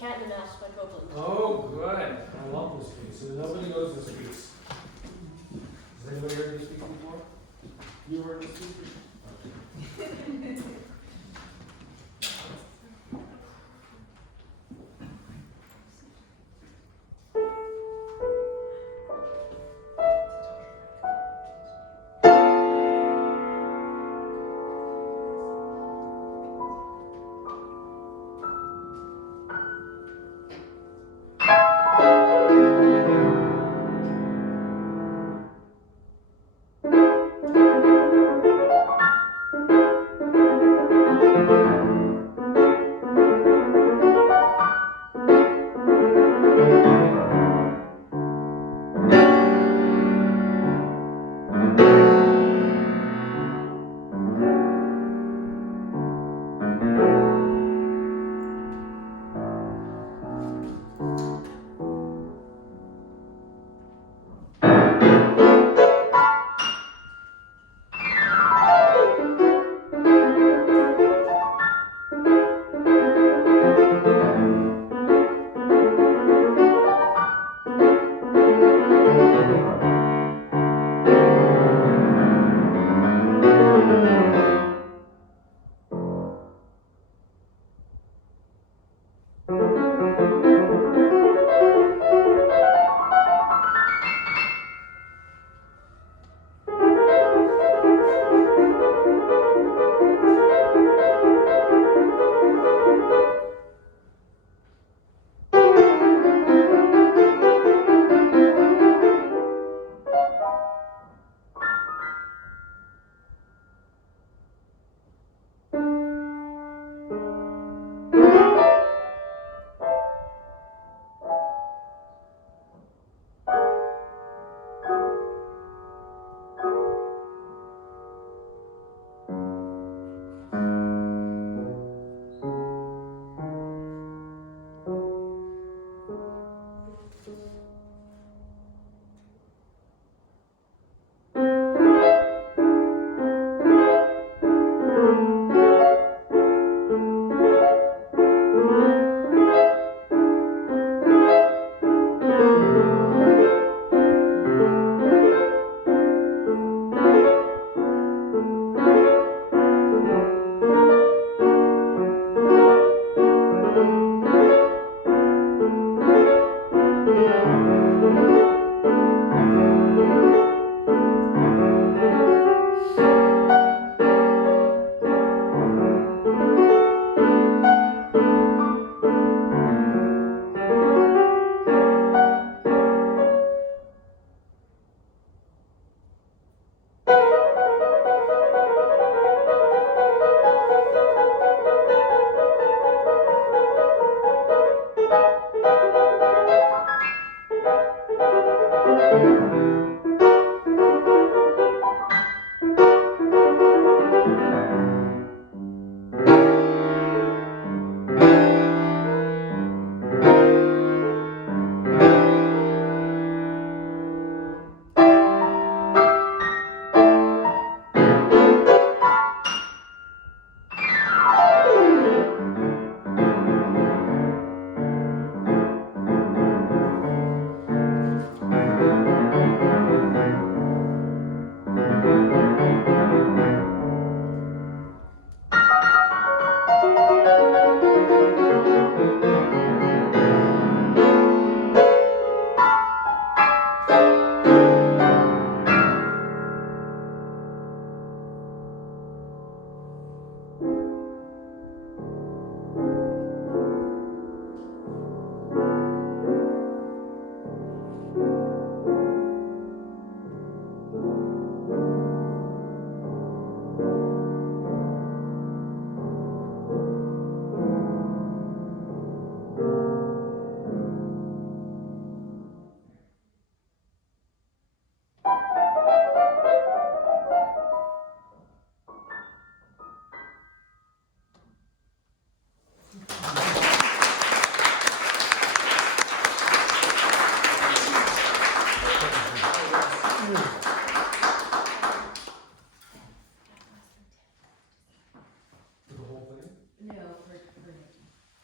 Cat and the Mouse by Copland. Oh, good. I love this piece. So nobody knows this piece. Has anybody heard this piece before? You heard this piece? Okay.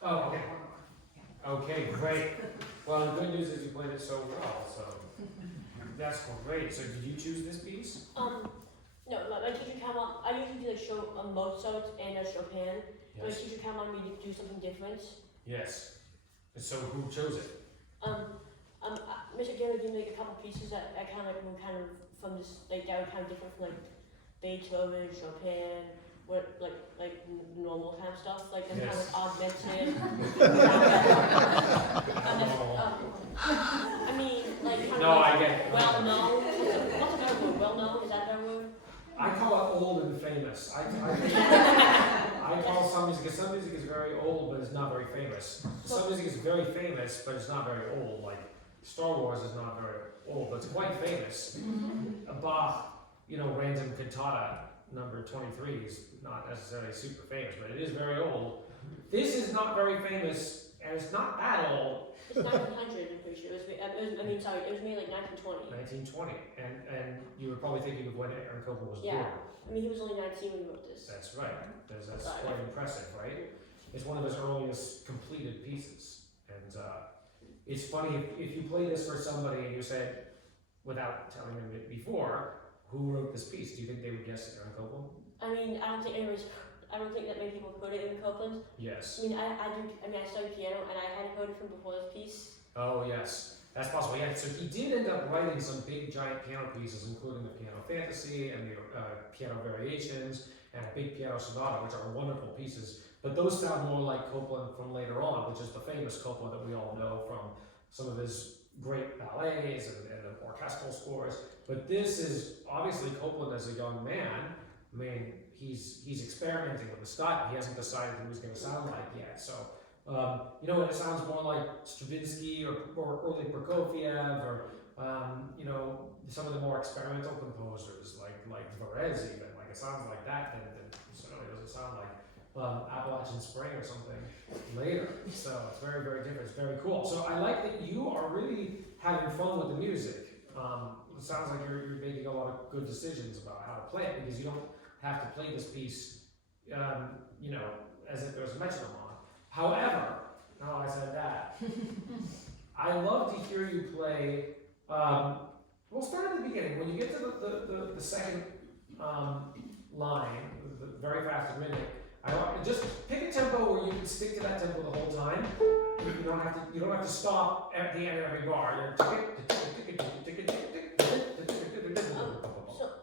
Oh, okay. Okay, great. Well, the good news is you played it so well, so that's great. So did you choose this piece? No, my teacher kind of, I usually do like Mozart and Chopin. Yes. My teacher kind of wanted me to do something different. Yes. And so who chose it? Mr. Gary gave me like a couple pieces that I kind of like were kind of from this, like that were kind of different from like Beethoven, Chopin, what like normal kind of stuff, like this kind of augmented. I mean, like kind of I get it. well known. What's a better word? Well known? Is that a better word? I call it old and famous. I call some music, because some music is very old, but it's not very famous. Some music is very famous, but it's not very old. Like Star Wars is not very old, but it's quite famous. Bach, Random Cantata number 23 is not necessarily super famous, but it is very old. This is not very famous, and it's not that old. It's 1900, I'm pretty sure. It was made like 1920. 1920, and you were probably thinking of when Aaron Copland was born. Yeah, I mean he was only 19 when he wrote this. That's right. That's quite impressive, right? It's one of his earliest completed pieces, and it's funny if you play this for somebody and you said, without telling them it before, who wrote this piece? Do you think they would guess Aaron Copland? I mean, I don't think that many people heard it in Copland. Yes. I mean, I studied piano and I hadn't heard it from before this piece. Oh yes, that's possible. Yeah. So he did end up writing some big giant piano pieces, including the Piano Fantasy and the Piano Variations and a big piano sonata, which are wonderful pieces. But those sound more like Copland from later on, which is the famous Copland that we all know from some of his great ballets and the orchestral scores. But this is obviously Copland as a young man. I mean, he's experimenting with the style. He hasn't decided who he's going to sound like yet. So, it sounds more like Stravinsky or early Prokofiev or, some of the more experimental composers like Varese even. Like, it sounds like that, then it certainly doesn't sound like Appalachian Spring or something later. So it's very, very different. It's very cool. So I like that you are really having fun with the music. It sounds like you're making a lot of good decisions about how to play it, because you don't have to play this piece, as if there's a metronome on. However, I said that. I love to hear you play. We'll start at the beginning. When you get to the second line, the very fast and rhythmic, I want just pick a tempo where you can stick to that tempo the whole time. You don't have to stop at the end of every bar.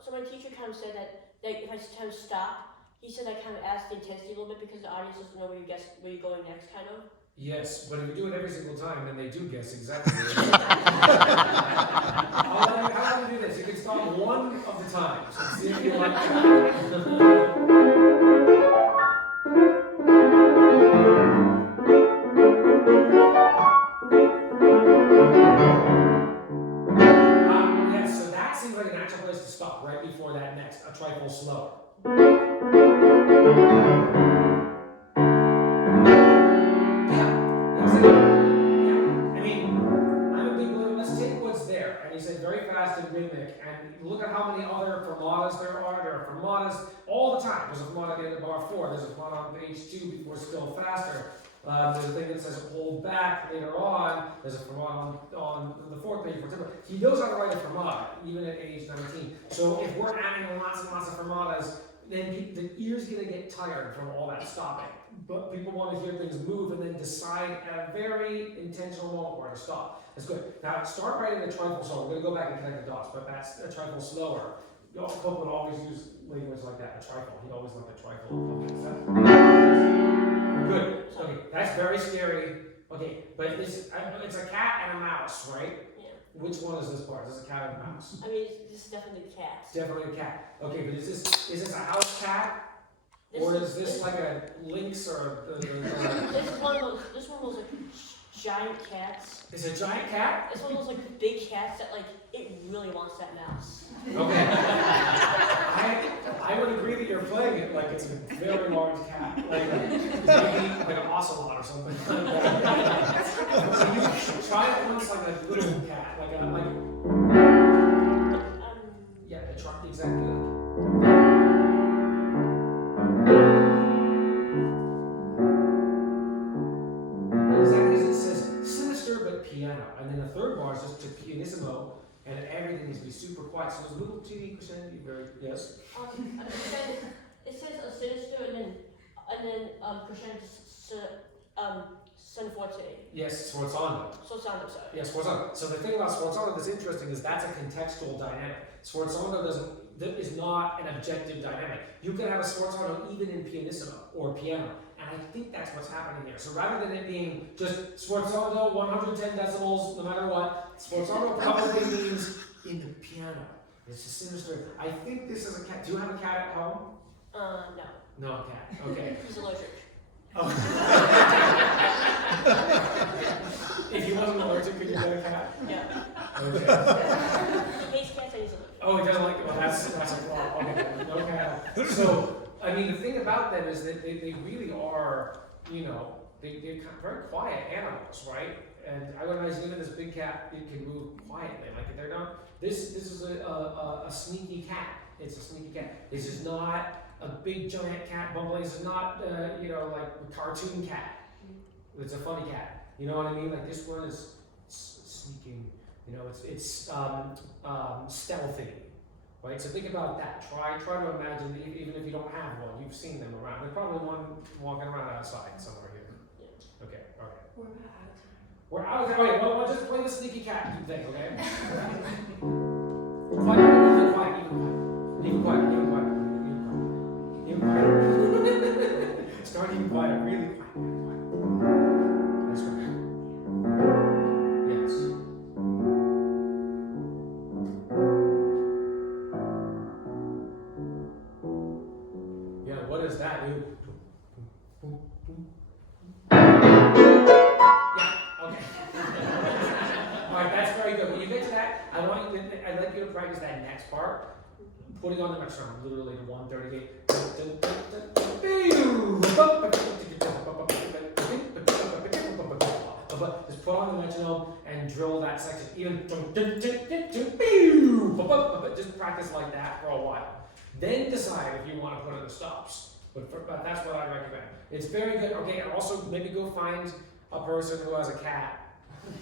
So my teacher kind of said that if I kind of stop, he said I kind of asked the intensity a little bit because the audience doesn't know where you're going next, kind of. Yes, but if you do it every single time, then they do guess exactly where you're going. How do you do this? You can stop one of the times and see if you like that. Yes, so that seems like a natural place to stop right before that next, a trifle slower. Rhythmic, and look at how many other fermatas there are. There are fermatas all the time. There's a fermata at the end of bar 4. There's a fermata on page 2 before Still Faster. There's a thing that says Hold Back later on. There's a fermata on the 4th page for tempo. He knows how to write a fermata, even at age 19. So if we're adding lots and lots of fermatas, then the ear's going to get tired from all that stopping. But people want to hear things move and then decide at a very intentional moment where to stop. That's good. Now start writing the trifle slower. We're going to go back and connect the dots, but that's a trifle slower. Copland always use language like that, a trifle. He always liked a trifle. Good. Okay, that's very scary. Okay, but it's a cat and a mouse, right? Yeah. Which one is this part? Is this a cat and a mouse? I mean, this is definitely a cat. Definitely a cat. Okay, but is this a house cat? Or is this like a lynx or a... This is one of those like giant cats. It's a giant cat? It's one of those like big cats that like it really wants that mouse. Okay. I would agree that you're playing it like it's a very large cat. Like an ocelot or something. So you try it once like a little cat. Yeah, exactly. exactly as it says, sinister but piano. And then the third bar is just to pianissimo, and everything needs to be super quiet. So there's a little teeny crescendo, very, yes? It says a sinister and then crescendo son forte. Yes, sforzando. Sorsando, sorry. Yes, sforzando. So the thing about sforzando that's interesting is that's a contextual dynamic. Sforzando is not an objective dynamic. You can have a sforzando even in pianissimo or piano, and I think that's what's happening here. So rather than it being just sforzando, 110 decibels, no matter what, sforzando probably means in the piano. It's a sinister. I think this is a cat. Do you have a cat at home? No. No cat. Okay. He's allergic. Oh. If he wasn't allergic, could you get a cat? Yeah. Okay. He hates cats and he's allergic. Oh, he doesn't like it. Well, that's a problem. Okay, no cat. So, I mean, the thing about them is that they really are, you know, they're very quiet animals, right? And I would imagine even this big cat, it can move quietly. Like they're not. This is a sneaky cat. It's a sneaky cat. This is not a big giant cat bumbling. This is not you know, like a cartoon cat. It's a funny cat. You know what I mean? Like this one is sneaking. You know, it's stealthy, right? So think about that. Try to imagine that even if you don't have one, you've seen them around. There's probably one walking around outside somewhere here. Yeah. Okay. We're out of time. Wait, well, just play the sneaky cat thing, okay? Even quiet. Start even quiet, really quiet. That's right. Yes. Yeah, what does that do? That's very good. When you get to that, I'd like you to practice that next part. Putting on the metronome, literally to 138. Just put on the metronome and drill that section. Even just practice like that for a while. Then decide if you want to put in the stops. But that's what I recommend. It's very good. Okay, and also maybe go find a person who has a cat.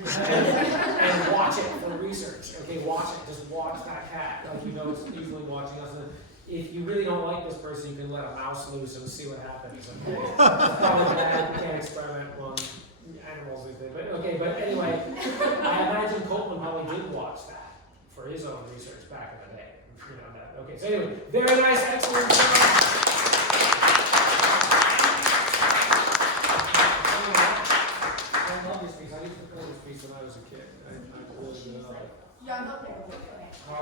and watch it for research. Okay, watch it. Just watch that cat. Like you know, it's usually watching us. And if you really don't like this person, you can let a mouse loose and see what happens. Okay, it's probably bad. You can't experiment on animals with it. But okay, but anyway, I imagine Copland probably did watch that for his own research back in the day. You know that. Okay, so anyway, very nice, excellent job. I love this piece. I used to play this piece when I was a kid. I really love it. Yeah, I'm not there.